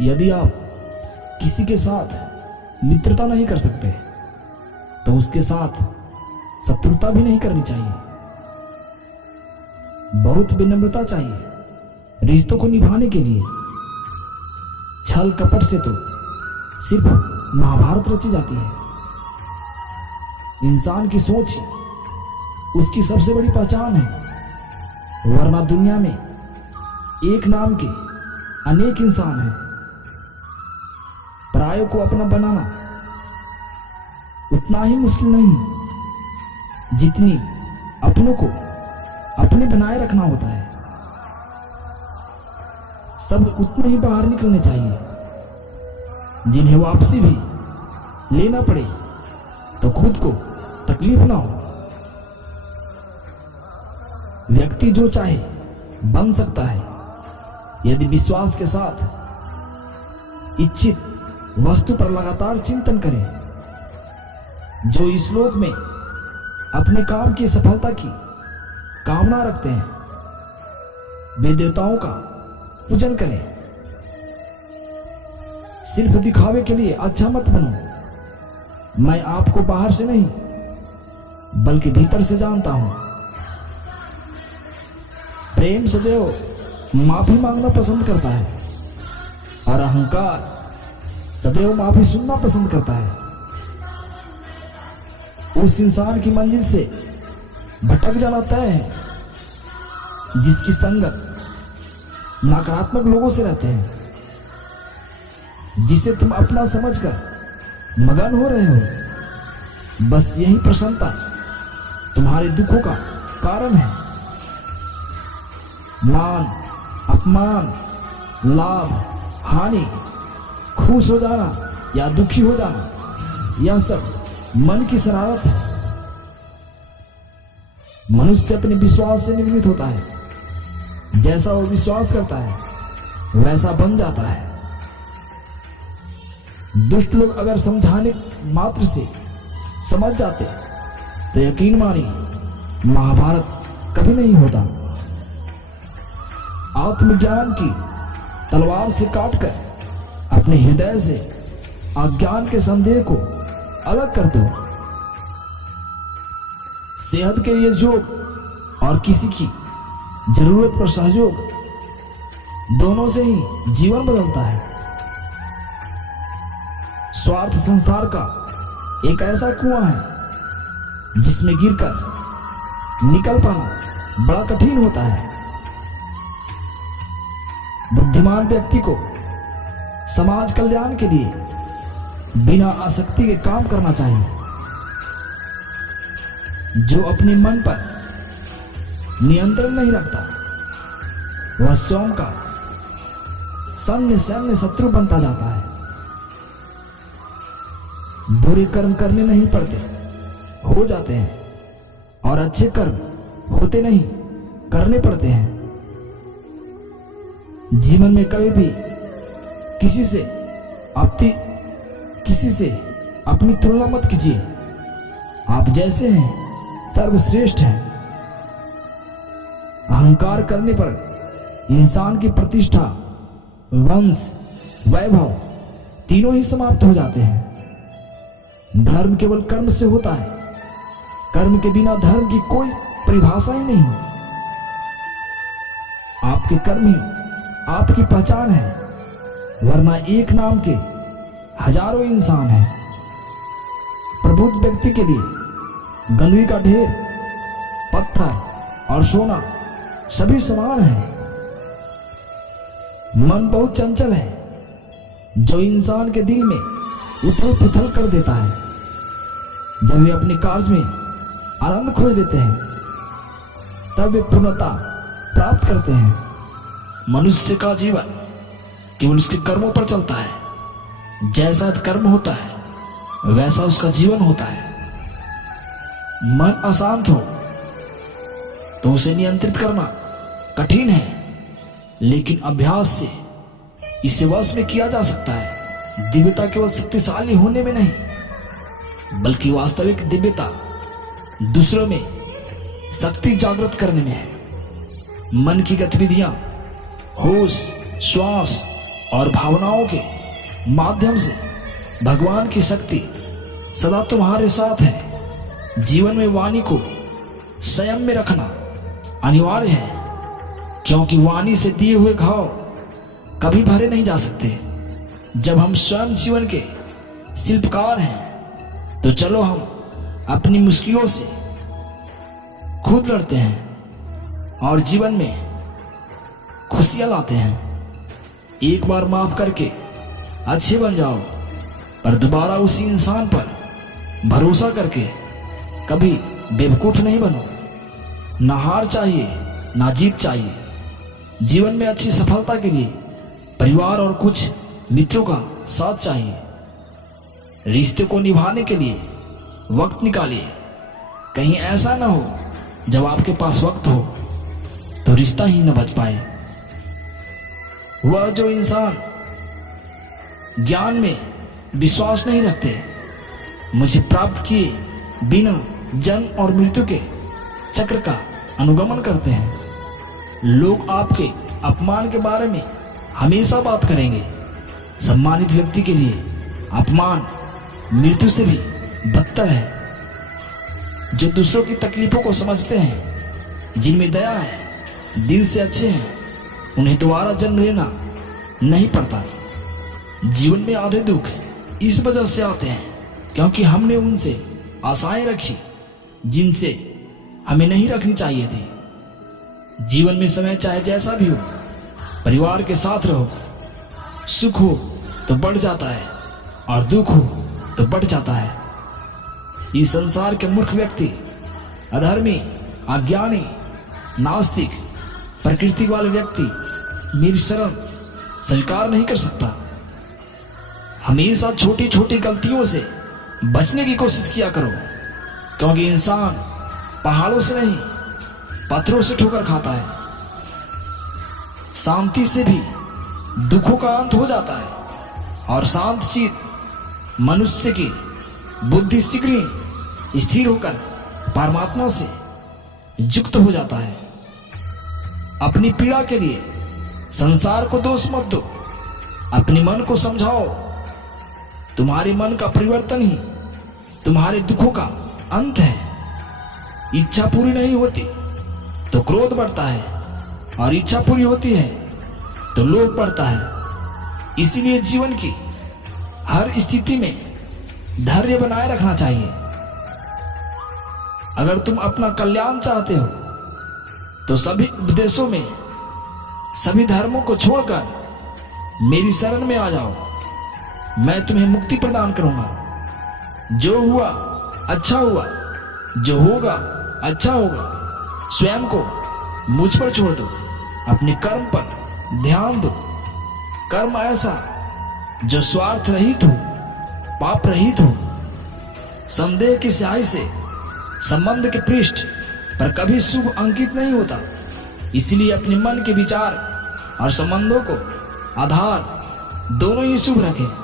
यदि आप किसी के साथ मित्रता नहीं कर सकते तो उसके साथ शत्रुता भी नहीं करनी चाहिए। बहुत विनम्रता चाहिए रिश्तों को निभाने के लिए। छल कपट से तो सिर्फ महाभारत रची जाती है। इंसान की सोच ही उसकी सबसे बड़ी पहचान है, वरना दुनिया में एक नाम के अनेक इंसान हैं। परायों को अपना बनाना उतना ही मुश्किल नहीं जितनी अपनों को अपने बनाए रखना होता है। शब्द उतने ही बाहर निकलने चाहिए जिन्हें वापसी भी लेना पड़े तो खुद को तकलीफ ना हो। व्यक्ति जो चाहे बन सकता है यदि विश्वास के साथ इच्छित वस्तु पर लगातार चिंतन करे। जो इस लोक में अपने काम की सफलता की कामना रखते हैं वे देवताओं का पूजन करें। सिर्फ दिखावे के लिए अच्छा मत बनो। मैं आपको बाहर से नहीं बल्कि भीतर से जानता हूं। प्रेम सदैव माफी मांगना पसंद करता है और अहंकार सदैव माफी सुनना पसंद करता है। उस इंसान की मंजिल से भटक जाना तय है जिसकी संगत नकारात्मक लोगों से रहते हैं, जिसे तुम अपना समझकर मगन हो रहे हो। बस यही प्रसन्नता तुम्हारे दुखों का कारण है। मान अपमान लाभ हानि खुश हो जाना या दुखी हो जाना यह सब मन की शरारत है। मनुष्य अपने विश्वास से निर्मित होता है। जैसा वो विश्वास करता है वैसा बन जाता है। दुष्ट लोग अगर समझाने मात्र से समझ जाते तो यकीन मानिए महाभारत कभी नहीं होता। आत्मज्ञान की तलवार से काटकर अपने हृदय से अज्ञान के संदेह को अलग कर दो। सेहत के लिए योग और किसी की जरूरत पर सहयोग दोनों से ही जीवन बदलता है। स्वार्थ संसार का एक ऐसा कुआं है जिसमें गिरकर निकल पाना बड़ा कठिन होता है। बुद्धिमान व्यक्ति को समाज कल्याण के लिए बिना आसक्ति के काम करना चाहिए। जो अपने मन पर नियंत्रण नहीं रखता वह स्वयं का सन्य शत्रु बनता जाता है। बुरे कर्म करने नहीं पड़ते, हो जाते हैं, और अच्छे कर्म होते नहीं, करने पड़ते हैं। जीवन में कभी भी किसी से अपनी तुलना मत कीजिए। आप जैसे हैं सर्वश्रेष्ठ हैं। अहंकार करने पर इंसान की प्रतिष्ठा वंश वैभव तीनों ही समाप्त हो जाते हैं। धर्म केवल कर्म से होता है। कर्म के बिना धर्म की कोई परिभाषा ही नहीं। आपके कर्म ही आपकी पहचान है, वरना एक नाम के हजारों इंसान हैं। प्रबुद्ध व्यक्ति के लिए गंदगी का ढेर, पत्थर और सोना सभी समान है। मन बहुत चंचल है जो इंसान के दिल में उथल पुथल कर देता है। जब वे अपने कार्य में आनंद खोज लेते हैं तब वे पूर्णता प्राप्त करते हैं। मनुष्य का जीवन केवल उसके कर्मों पर चलता है। जैसा कर्म होता है वैसा उसका जीवन होता है। मन अशांत हो तो उसे नियंत्रित करना कठिन है, लेकिन अभ्यास से इसे वश में किया जा सकता है। दिव्यता केवल शक्तिशाली होने में नहीं बल्कि वास्तविक दिव्यता दूसरों में शक्ति जागृत करने में है। मन की गतिविधियां, होश, श्वास और भावनाओं के माध्यम से भगवान की शक्ति सदा तुम्हारे साथ है। जीवन में वाणी को संयम में रखना अनिवार्य है, क्योंकि वाणी से दिए हुए घाव कभी भरे नहीं जा सकते। जब हम स्वयं जीवन के शिल्पकार हैं तो चलो हम अपनी मुश्किलों से खुद लड़ते हैं और जीवन में खुशियां लाते हैं। एक बार माफ करके अच्छे बन जाओ, पर दोबारा उसी इंसान पर भरोसा करके कभी बेवकूफ नहीं बनो। ना हार चाहिए ना जीत चाहिए। जीवन में अच्छी सफलता के लिए परिवार और कुछ मित्रों का साथ चाहिए। रिश्ते को निभाने के लिए वक्त निकालिए। कहीं ऐसा ना हो जब आपके पास वक्त हो तो रिश्ता ही न बच पाए। वह जो इंसान ज्ञान में विश्वास नहीं रखते, मुझे प्राप्त किए बिना जन्म और मृत्यु के चक्र का अनुगमन करते हैं। लोग आपके अपमान के बारे में हमेशा बात करेंगे। सम्मानित व्यक्ति के लिए अपमान मृत्यु से भी बदतर है। जो दूसरों की तकलीफों को समझते हैं, जिनमें दया है, दिल से अच्छे हैं, उन्हें दोबारा जन्म लेना नहीं पड़ता। जीवन में आधे दुख इस वजह से आते हैं क्योंकि हमने उनसे आशाएं रखी जिनसे हमें नहीं रखनी चाहिए थी। जीवन में समय चाहे जैसा भी हो, परिवार के साथ रहो। सुख हो तो बढ़ जाता है और दुख हो तो बढ़ जाता है। इस संसार के मूर्ख व्यक्ति, अधर्मी, अज्ञानी, नास्तिक प्रकृति वाले व्यक्ति मेरी शरण स्वीकार नहीं कर सकता। हमेशा छोटी छोटी गलतियों से बचने की कोशिश किया करो, क्योंकि इंसान पहाड़ों से नहीं पत्थरों से ठोकर खाता है। शांति से भी दुखों का अंत हो जाता है और शांत चित्त मनुष्य की बुद्धि शीघ्र ही स्थिर होकर परमात्मा से युक्त हो जाता है। अपनी पीड़ा के लिए संसार को दोष मत दो, अपने मन को समझाओ। तुम्हारे मन का परिवर्तन ही तुम्हारे दुखों का अंत है। इच्छा पूरी नहीं होती तो क्रोध बढ़ता है, और इच्छा पूरी होती है तो लोभ बढ़ता है। इसीलिए जीवन की हर स्थिति में धैर्य बनाए रखना चाहिए। अगर तुम अपना कल्याण चाहते हो तो सभी उपदेशों में, सभी धर्मों को छोड़कर मेरी शरण में आ जाओ। मैं तुम्हें मुक्ति प्रदान करूंगा। जो हुआ अच्छा हुआ, जो होगा अच्छा होगा। स्वयं को मुझ पर छोड़ दो, अपने कर्म पर ध्यान दो। कर्म ऐसा जो स्वार्थ रहित हो, पाप रहित हो। संदेह की स्याही से संबंध के पृष्ठ पर कभी शुभ अंकित नहीं होता। इसलिए अपने मन के विचार और संबंधों को आधार दोनों ही शुभ रखें।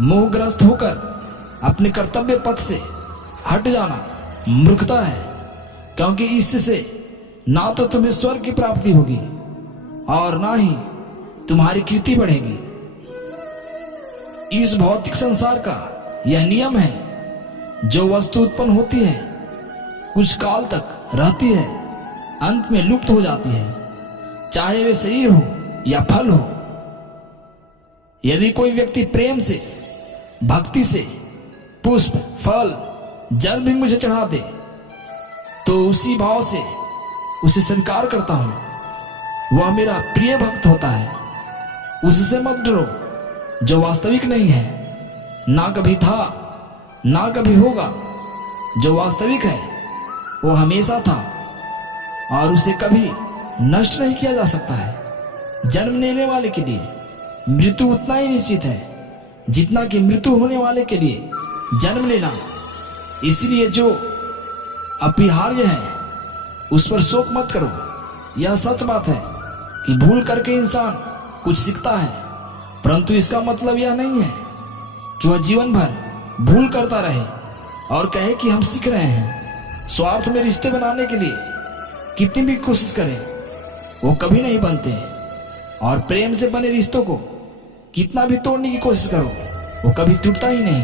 मोहग्रस्त होकर अपने कर्तव्य पथ से हट जाना मूर्खता है, क्योंकि इससे ना तो तुम्हें स्वर्ग की प्राप्ति होगी और ना ही तुम्हारी कीर्ति बढ़ेगी। इस भौतिक संसार का यह नियम है, जो वस्तु उत्पन्न होती है कुछ काल तक रहती है, अंत में लुप्त हो जाती है, चाहे वे शरीर हो या फल हो। यदि कोई व्यक्ति प्रेम से, भक्ति से पुष्प, फल, जल भी मुझे चढ़ा दे तो उसी भाव से उसे स्वीकार करता हूं। वह मेरा प्रिय भक्त होता है। उससे मत डरो जो वास्तविक नहीं है, ना कभी था ना कभी होगा। जो वास्तविक है वो हमेशा था और उसे कभी नष्ट नहीं किया जा सकता है। जन्म लेने वाले के लिए मृत्यु उतना ही निश्चित है जितना कि मृत्यु होने वाले के लिए जन्म लेना। इसलिए जो अपरिहार्य है उस पर शोक मत करो। यह सच बात है कि भूल करके इंसान कुछ सीखता है, परंतु इसका मतलब यह नहीं है कि वह जीवन भर भूल करता रहे और कहे कि हम सीख रहे हैं। स्वार्थ में रिश्ते बनाने के लिए कितनी भी कोशिश करें वो कभी नहीं बनते, और प्रेम से बने रिश्तों को कितना भी तोड़ने की कोशिश करो वो कभी टूटता ही नहीं।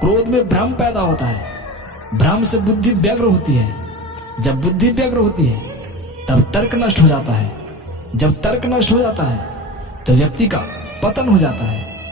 क्रोध में भ्रम पैदा होता है, भ्रम से बुद्धि व्यग्र होती है, जब बुद्धि व्यग्र होती है तब तर्क नष्ट हो जाता है, जब तर्क नष्ट हो जाता है तो व्यक्ति का पतन हो जाता है।